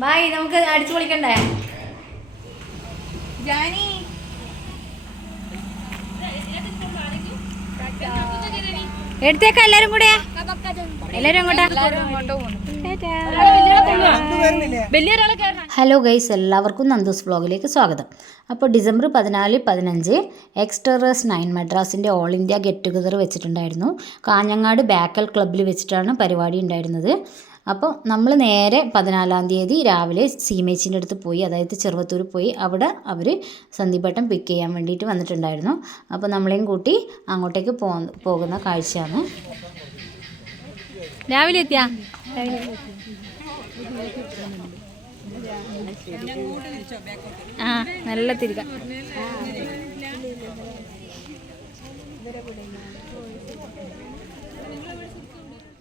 By, നമുക്ക് അടിച്ചു പൊളിക്കണ്ടേ ജാനി? എടുത്തേക്ക എല്ലാരും കൂടെ. ഹലോ ഗൈസ്, എല്ലാവർക്കും നന്ദൂസ് വ്ളോഗിലേക്ക് സ്വാഗതം. അപ്പോൾ ഡിസംബർ 14, 15 എക്സ്റ്ററേഴ്സ് 9 മദ്രാസിൻ്റെ ഓൾ ഇന്ത്യ ഗെറ്റ് ടുഗദർ വെച്ചിട്ടുണ്ടായിരുന്നു. കാഞ്ഞങ്ങാട് ബേക്കൽ ക്ലബ്ബിൽ വെച്ചിട്ടാണ് പരിപാടി ഉണ്ടായിരുന്നത്. അപ്പോൾ നമ്മൾ നേരെ 14-ാം തീയതി രാവിലെ സീമേച്ചിൻ്റെ അടുത്ത് പോയി, അതായത് ചെറുവത്തൂർ പോയി. അവിടെ അവർ സന്ദീപേട്ടൻ പിക്ക് ചെയ്യാൻ വേണ്ടിയിട്ട് വന്നിട്ടുണ്ടായിരുന്നു. അപ്പോൾ നമ്മളെയും കൂട്ടി അങ്ങോട്ടേക്ക് പോകുന്ന കാഴ്ചയാണ്. രാവിലെ എത്തിയാ? ആ, നല്ല തിരിക.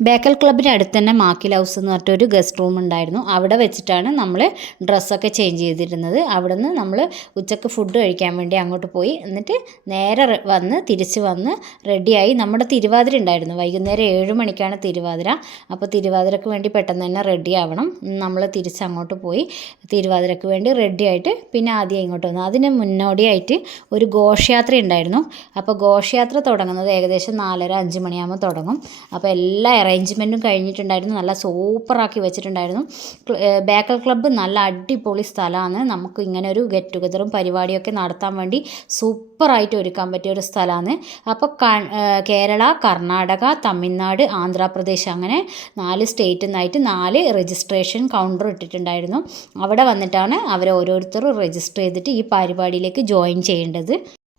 ബേക്കൽ ക്ലബ്ബിൻ്റെ അടുത്ത് തന്നെ മാക്കിൽ ഹൗസ് എന്ന് പറഞ്ഞിട്ടൊരു ഗസ്റ്റ് റൂം ഉണ്ടായിരുന്നു. അവിടെ വെച്ചിട്ടാണ് നമ്മൾ ഡ്രസ്സൊക്കെ ചേഞ്ച് ചെയ്തിരുന്നത്. അവിടെ നിന്ന് നമ്മൾ ഉച്ചക്ക് ഫുഡ് കഴിക്കാൻ വേണ്ടി അങ്ങോട്ട് പോയി. എന്നിട്ട് നേരെ തിരിച്ച് വന്ന് റെഡിയായി. നമ്മുടെ തിരുവാതിര ഉണ്ടായിരുന്നു, വൈകുന്നേരം 7 മണിക്കാണ് തിരുവാതിര. അപ്പോൾ തിരുവാതിരക്ക് വേണ്ടി പെട്ടെന്ന് തന്നെ റെഡി ആവണം. നമ്മൾ തിരിച്ച് അങ്ങോട്ട് പോയി തിരുവാതിരക്ക് വേണ്ടി റെഡി ആയിട്ട് പിന്നെ ആദ്യം ഇങ്ങോട്ട് വന്നു. അതിന് മുന്നോടിയായിട്ട് ഒരു ഘോഷയാത്ര ഉണ്ടായിരുന്നു. അപ്പോൾ ഘോഷയാത്ര തുടങ്ങുന്നത് ഏകദേശം 4:30-5 മണിയാകുമ്പോൾ തുടങ്ങും. അപ്പോൾ എല്ലാ അറേഞ്ച്മെൻറ്റും കഴിഞ്ഞിട്ടുണ്ടായിരുന്നു. നല്ല സൂപ്പറാക്കി വെച്ചിട്ടുണ്ടായിരുന്നു. ബേക്കൽ ക്ലബ്ബ് നല്ല അടിപൊളി സ്ഥലമാണ്. നമുക്ക് ഇങ്ങനെ ഒരു ഗെറ്റ് ടുഗദറും പരിപാടിയൊക്കെ നടത്താൻ വേണ്ടി സൂപ്പറായിട്ട് ഒരുക്കാൻ പറ്റിയ ഒരു സ്ഥലമാണ്. അപ്പോൾ കേരള, കർണാടക, തമിഴ്നാട്, ആന്ധ്രാപ്രദേശ് അങ്ങനെ 4 സ്റ്റേറ്റിൽ നിന്നായിട്ട് 4 രജിസ്ട്രേഷൻ കൗണ്ടർ ഇട്ടിട്ടുണ്ടായിരുന്നു. അവിടെ വന്നിട്ടാണ് അവർ ഓരോരുത്തരും രജിസ്റ്റർ ചെയ്തിട്ട് ഈ പരിപാടിയിലേക്ക് ജോയിൻ ചെയ്യേണ്ടത്.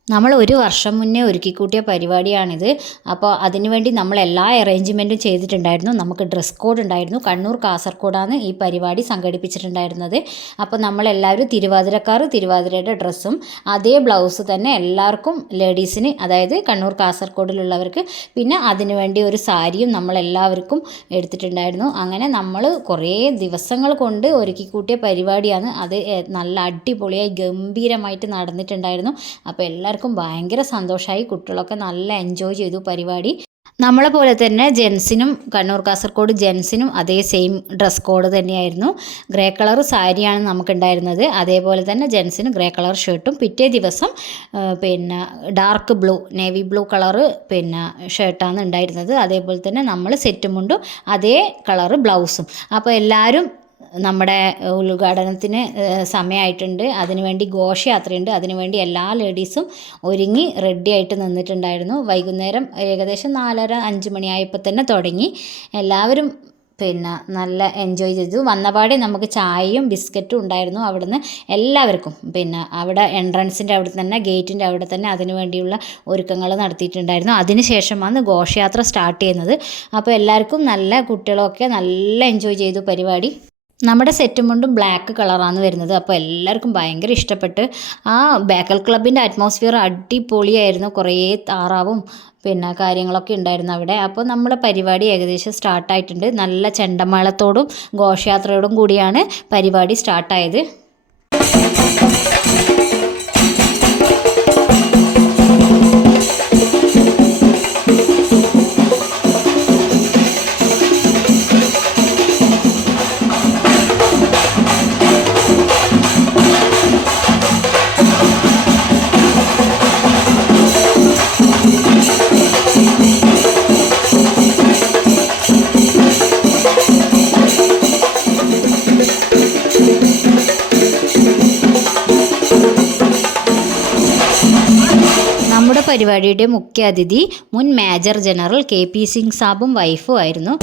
നമ്മൾ 1 വർഷം മുന്നേ ഒരുക്കിക്കൂട്ടിയ പരിപാടിയാണിത്. അപ്പോൾ അതിനുവേണ്ടി നമ്മൾ എല്ലാ അറേഞ്ച്മെൻറ്റും ചെയ്തിട്ടുണ്ടായിരുന്നു. നമുക്ക് ഡ്രസ് കോഡ് ഉണ്ടായിരുന്നു. കണ്ണൂർ, കാസർഗോഡാണ് ഈ പരിപാടി സംഘടിപ്പിച്ചിട്ടുണ്ടായിരുന്നത്. അപ്പോൾ നമ്മളെല്ലാവരും തിരുവാതിരയുടെ ഡ്രസ്സും അതേ ബ്ലൗസ് തന്നെ എല്ലാവർക്കും ലേഡീസിന്, അതായത് കണ്ണൂർ കാസർഗോഡിലുള്ളവർക്ക്, പിന്നെ അതിനുവേണ്ടി ഒരു സാരിയും നമ്മളെല്ലാവർക്കും എടുത്തിട്ടുണ്ടായിരുന്നു. അങ്ങനെ നമ്മൾ കുറേ ദിവസങ്ങൾ കൊണ്ട് ഒരുക്കിക്കൂട്ടിയ പരിപാടിയാണ്. അത് നല്ല അടിപൊളിയായി ഗംഭീരമായിട്ട് നടന്നിട്ടുണ്ടായിരുന്നു. അപ്പോൾ എല്ലാവർക്കും ഭയങ്കര സന്തോഷമായി. കുട്ടികളൊക്കെ നല്ല എൻജോയ് ചെയ്തു പരിപാടി. നമ്മളെ പോലെ തന്നെ ജെൻസിനും, കണ്ണൂർ കാസർഗോഡ് ജെൻസിനും അതേ സെയിം ഡ്രസ് കോഡ് തന്നെയായിരുന്നു. ഗ്രേ കളർ സാരിയാണ് നമുക്കുണ്ടായിരുന്നത്. അതേപോലെ തന്നെ ജെൻസിന് ഗ്രേ കളർ ഷർട്ടും, പിറ്റേ ദിവസം പിന്നെ dark blue, navy blue colour പിന്നെ ഷർട്ടാണ് ഉണ്ടായിരുന്നത്. അതേപോലെ തന്നെ നമ്മൾ സെറ്റും മുണ്ടും അതേ കളറ് ബ്ലൗസും. അപ്പോൾ എല്ലാവരും നമ്മുടെ ഉദ്ഘാടനത്തിന് സമയമായിട്ടുണ്ട്. അതിനുവേണ്ടി ഘോഷയാത്രയുണ്ട്. അതിനുവേണ്ടി എല്ലാ ലേഡീസും ഒരുങ്ങി റെഡി ആയിട്ട് നിന്നിട്ടുണ്ടായിരുന്നു. വൈകുന്നേരം ഏകദേശം 4:30-5 മണിയായപ്പോൾ തന്നെ തുടങ്ങി. എല്ലാവരും പിന്നെ നല്ല എൻജോയ് ചെയ്തു. വന്നപാടെ നമുക്ക് ചായയും ബിസ്ക്കറ്റും ഉണ്ടായിരുന്നു. അവിടുന്ന് എല്ലാവർക്കും പിന്നെ അവിടെ എൻട്രൻസിൻ്റെ അവിടെ തന്നെ, ഗേറ്റിൻ്റെ അവിടെ തന്നെ അതിനു വേണ്ടിയുള്ള ഒരുക്കങ്ങൾ നടത്തിയിട്ടുണ്ടായിരുന്നു. അതിനുശേഷമാണ് ഘോഷയാത്ര സ്റ്റാർട്ട് ചെയ്യുന്നത്. അപ്പോൾ എല്ലാവർക്കും കുട്ടികളൊക്കെ നല്ല എൻജോയ് ചെയ്തു പരിപാടി. നമ്മുടെ സെറ്റും കൊണ്ടും ബ്ലാക്ക് കളറാണ് വരുന്നത്. അപ്പോൾ എല്ലാവർക്കും ഭയങ്കര ഇഷ്ടപ്പെട്ട്. ആ ബേക്കൽ ക്ലബിൻ്റെ അറ്റ്മോസ്ഫിയർ അടിപൊളിയായിരുന്നു. കുറേ താറാവും പിന്നെ കാര്യങ്ങളൊക്കെ ഉണ്ടായിരുന്നു അവിടെ. അപ്പോൾ നമ്മുടെ പരിപാടി ഏകദേശം സ്റ്റാർട്ടായിട്ടുണ്ട്. നല്ല ചെണ്ടമേളത്തോടും ഘോഷയാത്രയോടും കൂടിയാണ് പരിപാടി സ്റ്റാർട്ടായത്. നമ്മുടെ പരിപാടിയുടെ മുഖ്യ അതിഥി മുൻ മേജർ ജനറൽ KP സിംഗ് സാബും വൈഫും ആയിരുന്നു.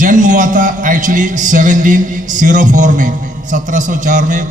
जन्म हुआ था एक्चुअली 1704 में, 1704 में।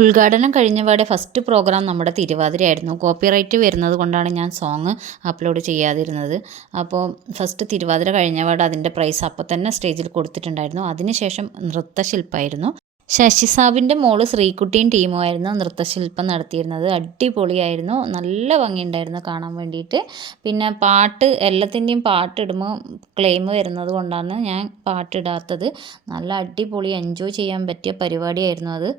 ഉദ്ഘാടനം കഴിഞ്ഞപാടെ ഫസ്റ്റ് പ്രോഗ്രാം നമ്മുടെ തിരുവാതിരയായിരുന്നു. കോപ്പിറൈറ്റ് വരുന്നത് കൊണ്ടാണ് ഞാൻ സോങ് അപ്ലോഡ് ചെയ്യാതിരുന്നത്. അപ്പോൾ ഫസ്റ്റ് തിരുവാതിര കഴിഞ്ഞപാടെ അതിൻ്റെ പ്രൈസ് അപ്പോൾ തന്നെ സ്റ്റേജിൽ കൊടുത്തിട്ടുണ്ടായിരുന്നു. അതിനുശേഷം നൃത്തശില്പമായിരുന്നു. ശശി സാബിൻ്റെ മോള് ശ്രീകുട്ടിയും ടീമുമായിരുന്നു നൃത്തശില്പം നടത്തിയിരുന്നത്. അടിപൊളിയായിരുന്നു, നല്ല ഭംഗിയുണ്ടായിരുന്നു കാണാൻ വേണ്ടിയിട്ട്. പിന്നെ പാട്ട് എല്ലാത്തിൻ്റെയും പാട്ടിടുമ്പോൾ ക്ലെയിം വരുന്നത് കൊണ്ടാണ് ഞാൻ പാട്ടിടാത്തത്. നല്ല അടിപൊളി എൻജോയ് ചെയ്യാൻ പറ്റിയ പരിപാടിയായിരുന്നു അത്.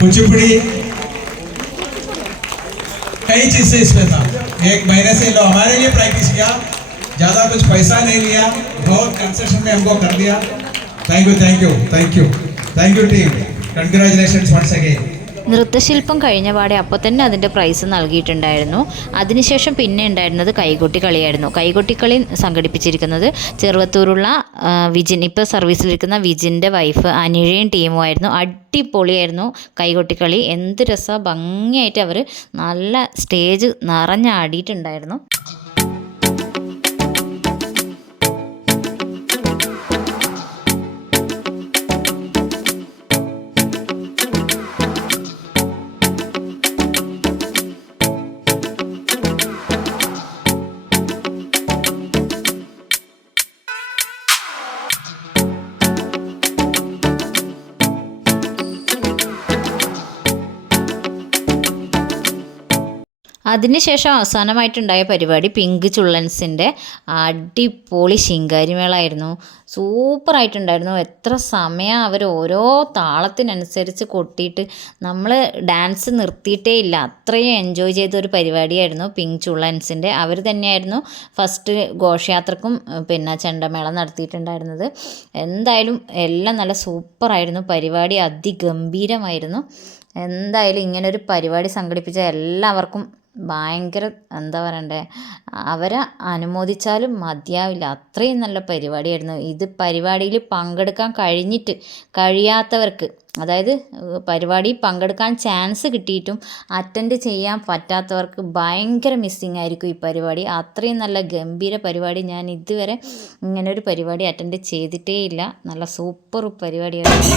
कुचिपुड़ी कई चीजें इसमें था। 1 महीने से लो हमारे लिए प्रैक्टिस किया, ज्यादा कुछ पैसा नहीं लिया, बहुत कंसेशन में हमको कर दिया। Thank you thank you thank you thank you team, congratulations once again. നൃത്തശില്പം കഴിഞ്ഞപാടെ അപ്പോൾ തന്നെ അതിൻ്റെ പ്രൈസ് നൽകിയിട്ടുണ്ടായിരുന്നു. അതിനുശേഷം പിന്നെ ഉണ്ടായിരുന്നത് കൈകൊട്ടി കളിയായിരുന്നു. കൈകൊട്ടി കളി സംഘടിപ്പിച്ചിരിക്കുന്നത് ചെറുവത്തൂരുള്ള വിജിൻ, ഇപ്പോൾ സർവീസിലിരിക്കുന്ന വിജിൻ്റെ വൈഫ് അനിഴയും ടീമുമായിരുന്നു. അടിപൊളിയായിരുന്നു കൈകൊട്ടിക്കളി. എന്ത് രസമാണ്, ഭംഗിയായിട്ട് അവർ നല്ല സ്റ്റേജ് നിറഞ്ഞാടിയിട്ടുണ്ടായിരുന്നു. അതിനുശേഷം അവസാനമായിട്ടുണ്ടായ പരിപാടി പിങ്ക് ചുള്ളൻസിൻ്റെ അടിപൊളി ശിങ്കാരിമേളായിരുന്നു. സൂപ്പറായിട്ടുണ്ടായിരുന്നു. എത്ര സമയം അവർ ഓരോ താളത്തിനനുസരിച്ച് കൊട്ടിയിട്ട് നമ്മൾ ഡാൻസ് നിർത്തിയിട്ടേ ഇല്ല. അത്രയും എൻജോയ് ചെയ്തൊരു പരിപാടിയായിരുന്നു പിങ്ക് ചുള്ളൻസിൻ്റെ. അവർ തന്നെയായിരുന്നു ഫസ്റ്റ് ഘോഷയാത്രക്കും പിന്നെ ചെണ്ടമേളം നടത്തിയിട്ടുണ്ടായിരുന്നത്. എന്തായാലും എല്ലാം നല്ല സൂപ്പറായിരുന്നു. പരിപാടി അതിഗംഭീരമായിരുന്നു. എന്തായാലും ഇങ്ങനൊരു പരിപാടി സംഘടിപ്പിച്ച എല്ലാവർക്കും ഭയങ്കര എന്താ പറയണ്ടേ, അവരെ അനുമോദിച്ചാലും മതിയാവില്ല. അത്രയും നല്ല പരിപാടിയായിരുന്നു ഇത്. പരിപാടിയിൽ പങ്കെടുക്കാൻ കഴിയാത്തവർക്ക്, അതായത് പരിപാടി പങ്കെടുക്കാൻ ചാൻസ് കിട്ടിയിട്ടും അറ്റൻഡ് ചെയ്യാൻ പറ്റാത്തവർക്ക് ഭയങ്കര മിസ്സിങ് ആയിരിക്കും ഈ പരിപാടി. അത്രയും നല്ല ഗംഭീര പരിപാടി. ഞാൻ ഇതുവരെ ഇങ്ങനൊരു പരിപാടി അറ്റൻഡ് ചെയ്തിട്ടേ ഇല്ല. നല്ല സൂപ്പർ പരിപാടിയായിരുന്നു.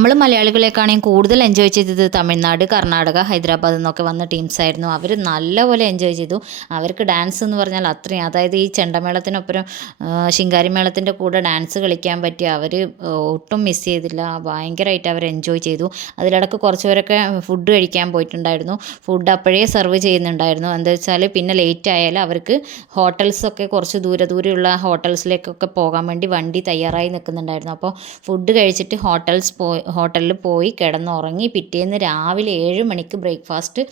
നമ്മൾ മലയാളികളെക്കാണെങ്കിൽ കൂടുതൽ എൻജോയ് ചെയ്തത് തമിഴ്നാട്, കർണാടക, ഹൈദരാബാദിൽ നിന്നൊക്കെ വന്ന ടീംസായിരുന്നു. അവർ നല്ലപോലെ എൻജോയ് ചെയ്തു. അവർക്ക് ഡാൻസ് എന്ന് പറഞ്ഞാൽ അത്രയും, അതായത് ഈ ചെണ്ടമേളത്തിനൊപ്പം ശിങ്കാരിമേളത്തിൻ്റെ കൂടെ ഡാൻസ് കളിക്കാൻ പറ്റി അവർ ഒട്ടും മിസ് ചെയ്തില്ല. ഭയങ്കരമായിട്ട് അവർ എൻജോയ് ചെയ്തു. അതിലിടക്ക് കുറച്ച് പേരൊക്കെ ഫുഡ് കഴിക്കാൻ പോയിട്ടുണ്ടായിരുന്നു. ഫുഡ് അപ്പോഴേ സെർവ് ചെയ്യുന്നുണ്ടായിരുന്നു. എന്താ വെച്ചാൽ പിന്നെ ലേറ്റ് ആയാൽ അവർക്ക് ഹോട്ടൽസൊക്കെ കുറച്ച് ദൂരെയുള്ള ഹോട്ടൽസിലേക്കൊക്കെ പോകാൻ വേണ്ടി വണ്ടി തയ്യാറായി നിൽക്കുന്നുണ്ടായിരുന്നു. അപ്പോൾ ഫുഡ് കഴിച്ചിട്ട് ഹോട്ടലിൽ പോയി കിടന്നുറങ്ങി പിറ്റേന്ന് രാവിലെ 7 മണിക്ക് ബ്രേക്ക്ഫാസ്റ്റ്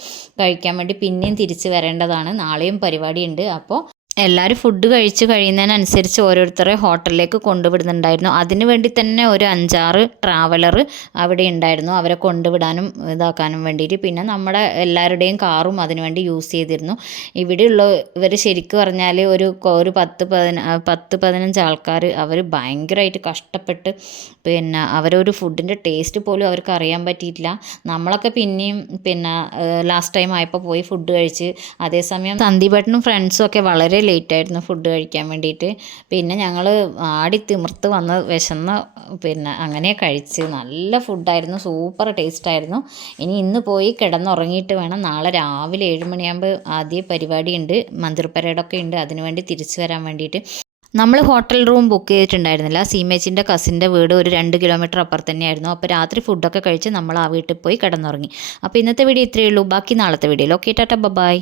കഴിക്കാൻ വേണ്ടി പിന്നെയും തിരിച്ച് വരേണ്ടതാണ്. നാളെയും പരിപാടിയുണ്ട്. അപ്പോൾ എല്ലാവരും ഫുഡ് കഴിച്ച് കഴിയുന്നതിനനുസരിച്ച് ഓരോരുത്തരെ ഹോട്ടലിലേക്ക് കൊണ്ടുവിടുന്നുണ്ടായിരുന്നു. അതിന് വേണ്ടി തന്നെ ഒരു 5-6 ട്രാവലർ അവിടെ ഉണ്ടായിരുന്നു, അവരെ കൊണ്ടുവിടാനും ഇതാക്കാനും വേണ്ടിയിട്ട്. പിന്നെ നമ്മുടെ എല്ലാവരുടെയും കാറും അതിന് വേണ്ടി യൂസ് ചെയ്തിരുന്നു. ഇവിടെയുള്ള ഇവർ ശരിക്കും പറഞ്ഞാൽ ഒരു 10-15 ആൾക്കാർ അവർ ഭയങ്കരമായിട്ട് കഷ്ടപ്പെട്ട് പിന്നെ അവരൊരു ഫുഡിൻ്റെ ടേസ്റ്റ് പോലും അവർക്ക് അറിയാൻ പറ്റിയിട്ടില്ല. നമ്മളൊക്കെ പിന്നെയും ലാസ്റ്റ് ടൈം ആയപ്പോൾ പോയി ഫുഡ് കഴിച്ച്. അതേസമയം സന്ദീപേട്ടനും ഫ്രണ്ട്സും ഒക്കെ വളരെ ലേറ്റായിരുന്നു ഫുഡ് കഴിക്കാൻ വേണ്ടിയിട്ട്. പിന്നെ ഞങ്ങൾ ആടി തിമിർത്ത് വന്ന് വിശന്ന് അങ്ങനെ കഴിച്ച്. നല്ല ഫുഡായിരുന്നു, സൂപ്പർ ടേസ്റ്റായിരുന്നു. ഇന്ന് പോയി കിടന്നുറങ്ങിയിട്ട് വേണം നാളെ രാവിലെ 7 മണിയാകുമ്പോൾ ആദ്യ പരിപാടിയുണ്ട്, മന്ദിർ പരേഡൊക്കെ ഉണ്ട്. അതിനുവേണ്ടി തിരിച്ചു വരാൻ വേണ്ടിയിട്ട് നമ്മൾ ഹോട്ടൽ റൂം ബുക്ക് ചെയ്തിട്ടുണ്ടായിരുന്നില്ല. സീമേച്ചിൻ്റെ കസിൻ്റെ വീട് ഒരു 2 കിലോമീറ്റർ അപ്പുറത്ത് തന്നെയായിരുന്നു. അപ്പോൾ രാത്രി ഫുഡൊക്കെ കഴിച്ച് നമ്മൾ ആ വീട്ടിൽ പോയി കിടന്നുറങ്ങി. അപ്പോൾ ഇന്നത്തെ വീഡിയോ ഇത്രയേ ഉള്ളൂ. ബാക്കി നാളത്തെ വീഡിയോയിൽ. Okay, ta-ta, by.